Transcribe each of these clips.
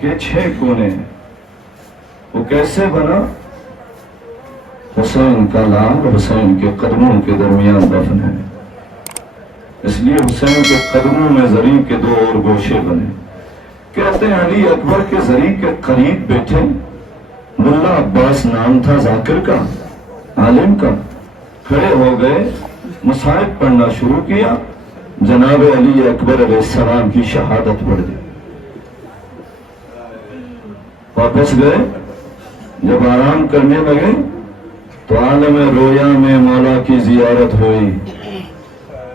کے 6 کونے وہ کیسے بنا؟ حسین کا لال حسین کے قدموں کے درمیان دفن ہے، اس لیے حسین کے قدموں میں زری کے 2 اور گوشے بنے۔ کہتے ہیں علی اکبر کے زری کے قریب بیٹھے ملا عباس نام تھا ذاکر کا، عالم کا، کھڑے ہو گئے، مصائب پڑھنا شروع کیا، جناب علی اکبر علیہ السلام کی شہادت پڑھ دی۔ واپس گئے، جب آرام کرنے لگے تو عالم رویا میں مولا کی زیارت ہوئی۔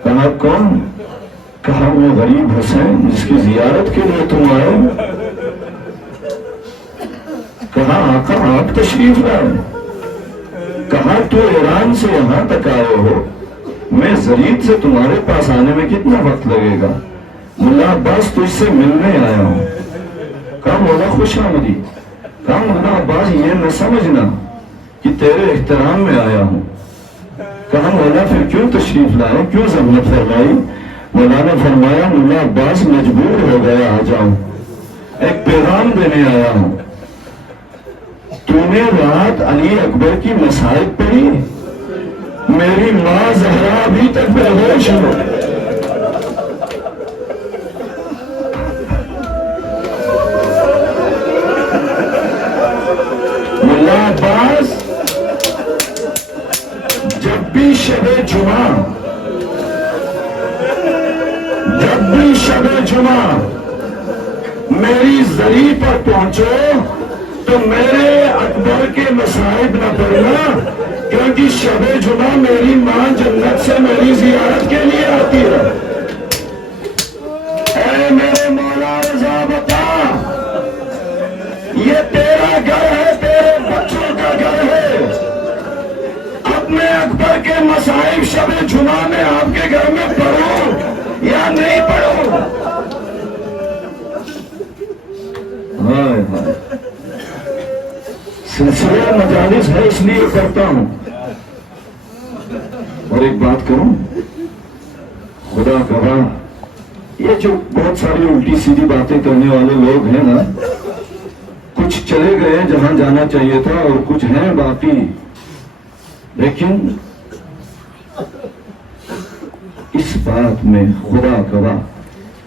کہا کون؟ کہا وہ غریب حسین جس کی زیارت کے لیے تم آئے۔ کہا آقا آپ تشریف لائے۔ کہا تو ایران سے یہاں تک آئے ہو، میں زرید سے تمہارے پاس آنے میں کتنا وقت لگے گا؟ ملا عباس تجھ سے ملنے آیا ہوں۔ کہا مولا خوش آمدید۔ کہا مولا عباس یہ نہ سمجھنا کہ تیرے احترام میں آیا ہوں۔ کہا مولا پھر کیوں تشریف لائے، کیوں زحمت فرمائی؟ مولا نے فرمایا مولا عباس مجبور ہو گیا آ جاؤں، ایک پیغام دینے آیا ہوں۔ تو نے رات علی اکبر کی مصائب پڑھی؟ میری ماں زہرا ابھی تک بے ہوش ہو۔ ملا عباس جب بھی شب جمعہ میری زری پر پہنچو تو میرے اکبر کے مصائب نہ پڑھنا، کیونکہ شب جمعہ میری ماں جنت سے میری زیارت کے لیے آتی ہے۔ اے میرے مولا رضا بتا، یہ تیرا گھر ہے، تیرے بچوں کا گھر ہے، اپنے اکبر کے مصائب شب جمعہ میں آپ کے گھر میں پڑھو یا نہیں پڑھو؟ سلسلہ مجالس ہے اس لیے کرتا ہوں۔ اور ایک بات کروں، خدا گواہ یہ جو بہت ساری الٹی سیدھی باتیں کرنے والے لوگ ہیں نا، کچھ چلے گئے جہاں جانا چاہیے تھا اور کچھ ہیں باقی، لیکن اس بات میں خدا گواہ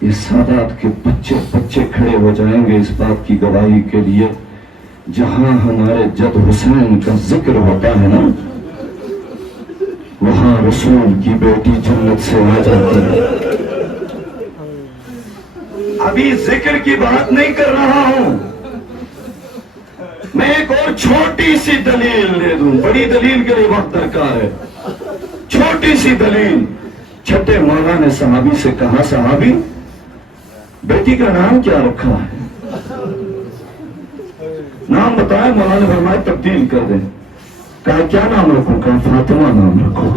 یہ سادات کے بچے کھڑے ہو جائیں گے اس بات کی گواہی کے لیے، جہاں ہمارے جد حسین کا ذکر ہوتا ہے نا، وہاں رسول کی بیٹی جنت سے آ جاتی ہے۔ ابھی ذکر کی بات نہیں کر رہا ہوں، میں ایک اور چھوٹی سی دلیل دے دوں، بڑی دلیل کے لیے وقت درکار ہے۔ چھوٹی سی دلیل، چھٹے مولا نے صحابی سے کہا صحابی بیٹی کا نام کیا رکھا ہے؟ نام بتائے، مولا نے فرمایا تبدیل کر دیں۔ کہا کیا نام رکھوں؟ کہا فاطمہ نام رکھو۔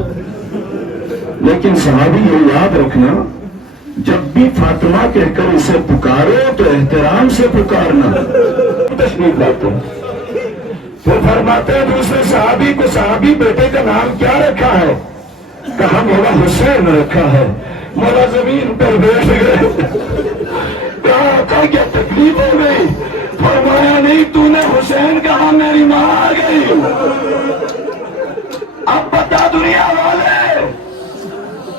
لیکن صحابی یہ یاد رکھنا، جب بھی فاطمہ کہہ کر اسے پکارو تو احترام سے پکارنا۔ تشریف لاتے ہیں، پھر فرماتے ہیں دوسرے صحابی کو صحابی بیٹے کا نام کیا رکھا ہے؟ کہا مولا حسین رکھا ہے۔ مولا زمین پر بیٹھ گئے۔ کہا آقا کیا تکلیف ہو گئی؟ فرمایا نہیں، تو نے حسین کہا میری ماں آ گئی۔ اب بتا دنیا والے،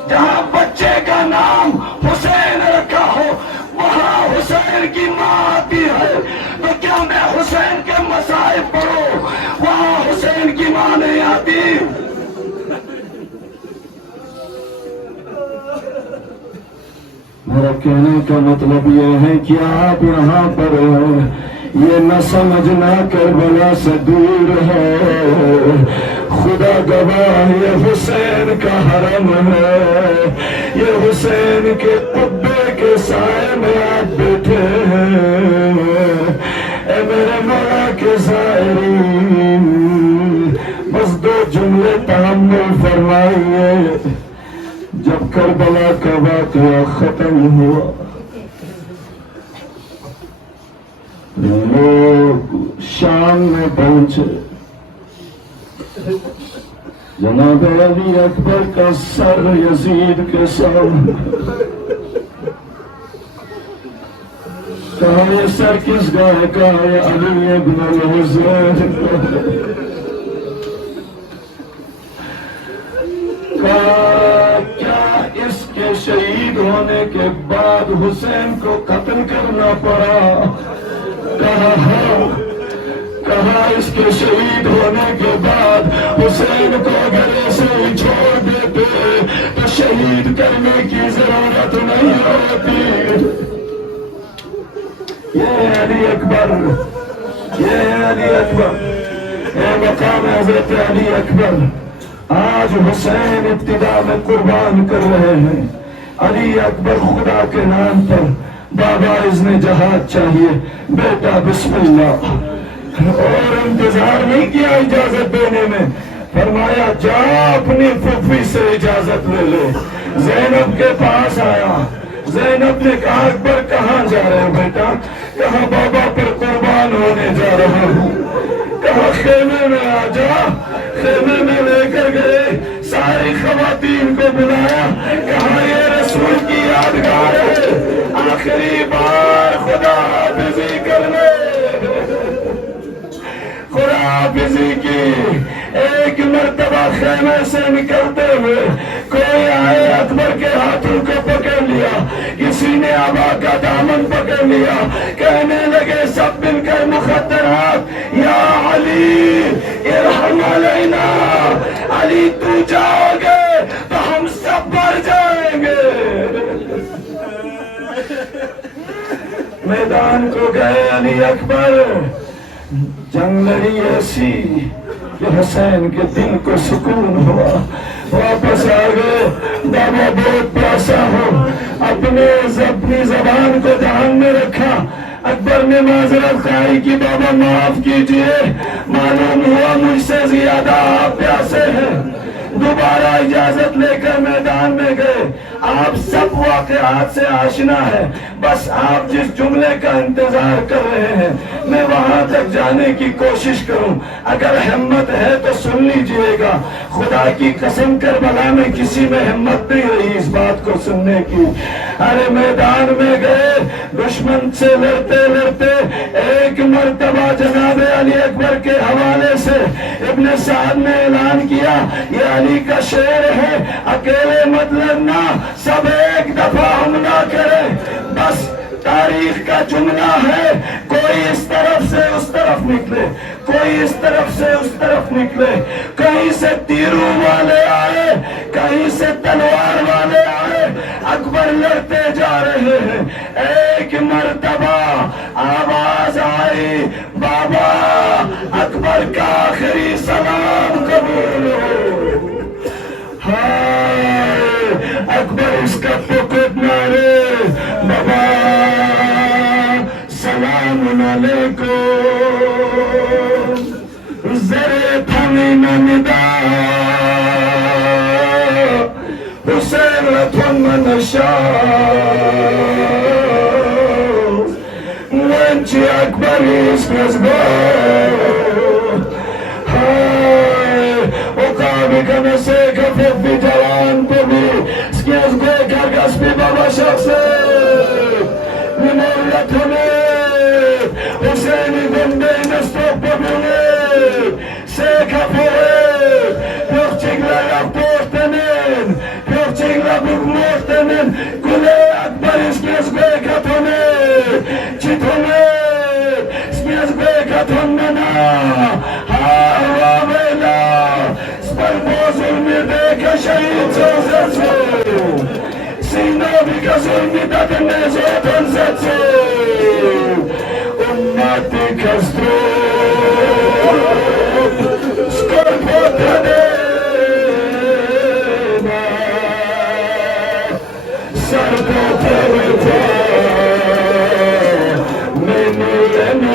جہاں بچے کا نام حسین رکھا ہو وہاں حسین کی ماں آتی ہے، تو کیا میں حسین کے مصائب پڑھو وہاں حسین کی ماں نہیں آتی؟ میرا کہنے کا مطلب یہ ہے کہ آپ یہاں پر یہ نہ سمجھنا کربلا سے دور ہے، خدا گواہ یہ حسین کا حرم ہے، یہ حسین کے قبے کے سائے میں آپ بیٹھے ہیں۔ اے میرے مولا کے زائرین، بس 2 جملے تحمل فرمائیے۔ جب کربلا کا واقعہ ختم ہوا، لوگ شام میں پہنچے، جناب علی اکبر کا سر یزید کے سامنے. کہا یہ سر کس گائے کا ہے؟ علی ابن الحسین. کہا کیا اس کے شہید ہونے کے بعد حسین کو قتل کرنا پڑا؟ کہا ہاں. کہا اس کے شہید ہونے کے بعد حسین کو گلے سے ہی چھوڑ دیتے تو شہید کرنے کی ضرورت نہیں ہوتی. یہ علی اکبر، یہ علی اکبر، یہ مقام حضرت علی اکبر. آج حسین ابتدا میں قربان کر رہے ہیں. علی اکبر خدا کے نام پر. بابا اذن جہاد چاہیے. بیٹا بسم اللہ. اور انتظار نہیں کیا اجازت دینے میں. فرمایا جا اپنی پھوپھی سے اجازت لے لے. زینب کے پاس آیا. زینب نے کہا اکبر کہاں جا رہے ہو بیٹا؟ کہا بابا پر قربان ہونے جا رہا ہوں. کہا خیمے میں آ جا. خیمے میں لے کر گئے. ساری خواتین کو بلایا. کہا یہ رسول کی یادگار ہے. آخری بار خدا حافظی کر لے. خدا حافظی کی. ایک مرتبہ خیمے سے نکلتے ہوئے کوئی آئے اکبر کے ہاتھوں کو پکڑ لیا. کسی نے آبا کا دامن پکڑ لیا. کہنے لگے سب مل کر مخدرات یا علی ارحم علینا. علی تو جاؤ گے تو ہم سب مر جائیں گے. میدان کو گئے علی اکبر. جنگ لڑی ایسی کہ حسین کے دل کو سکون ہوا. واپس آ گئے. بابا بہت پیاسا ہو. اپنی زبان کو دہان میں رکھا. اکبر نے معذرت خواہی کی بابا معاف کیجئے. معلوم ہوا مجھ سے زیادہ آپ پیاسے ہیں. دوبارہ اجازت لے کر میدان میں گئے. آپ سب واقعات سے آشنا ہے. بس آپ جس جملے کا انتظار کر رہے ہیں میں وہاں تک جانے کی کوشش کروں. اگر ہمت ہے تو سن لیجئے گا. خدا کی قسم کربلا میں کسی میں ہمت نہیں رہی اس بات کو سننے کی. ارے میدان میں گئے. دشمن سے لڑتے لڑتے ایک مرتبہ جناب علی اکبر کے حوالے سے ابن سعد نے اعلان کیا یہ علی کا شعر ہے. اکیلے مت لڑنا. سب ایک دفعہ حملہ کریں. بس تاریخ کا جملہ ہے. کوئی اس طرف سے اس طرف نکلے. کوئی اس طرف سے اس طرف نکلے. کہیں سے تیروں والے آئے. کہیں سے تلوار والے آئے. اکبر لڑتے جا رہے ہیں. ایک مرتبہ آواز آئی بابا اکبر کا آخری سلام قبول ہو. ہائے اکبر اس کا پکٹ مارے. بابا سلام علیکم. زرے تھمی ندا حسین لطن منشا منچی اکبر اس نزبا. Come se capo vigilan per me, schias be cargas pe baba şahse. Limon la tone, Hüseyin'i göndeğine stoppa bile. Se capo Pörçikla yaptırtenen, Pörçikla bukmurtenen, Kule akbar schias be katone, Çitone, schias be katonena, Harva vela. Zulmide şehit sözü Sinabi ka zulmide ne zotan zetsu Ummati kastru Skorpotene Sarpotene Menulene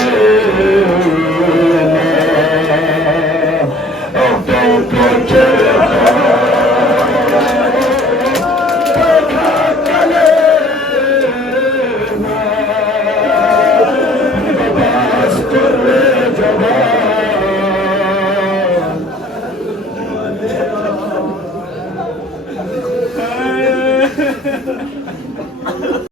Jabbar